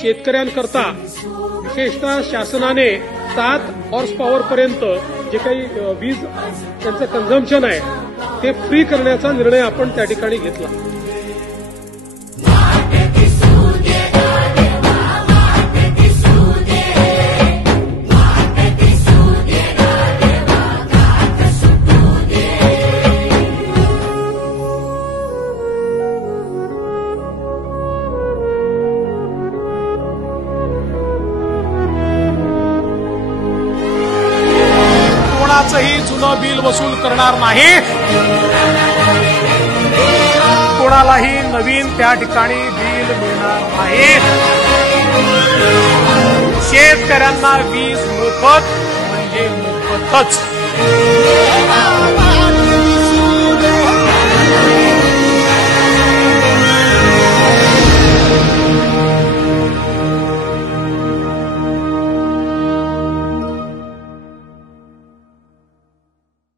शेतकऱ्यांकरता विशेषतः शासनाने 7 horse power पर्यंत जे काही वीज त्यांचं कन्झम्पशन आहे ते फ्री करण्याचा निर्णय आपण त्या ठिकाणी घेतला. कोणाचंही जुनं बिल वसूल करणार नाही, कोणालाही नवीन त्या ठिकाणी बिल मिळणार नाही. शेतकऱ्यांना वीज मोफत म्हणजे मोफतच.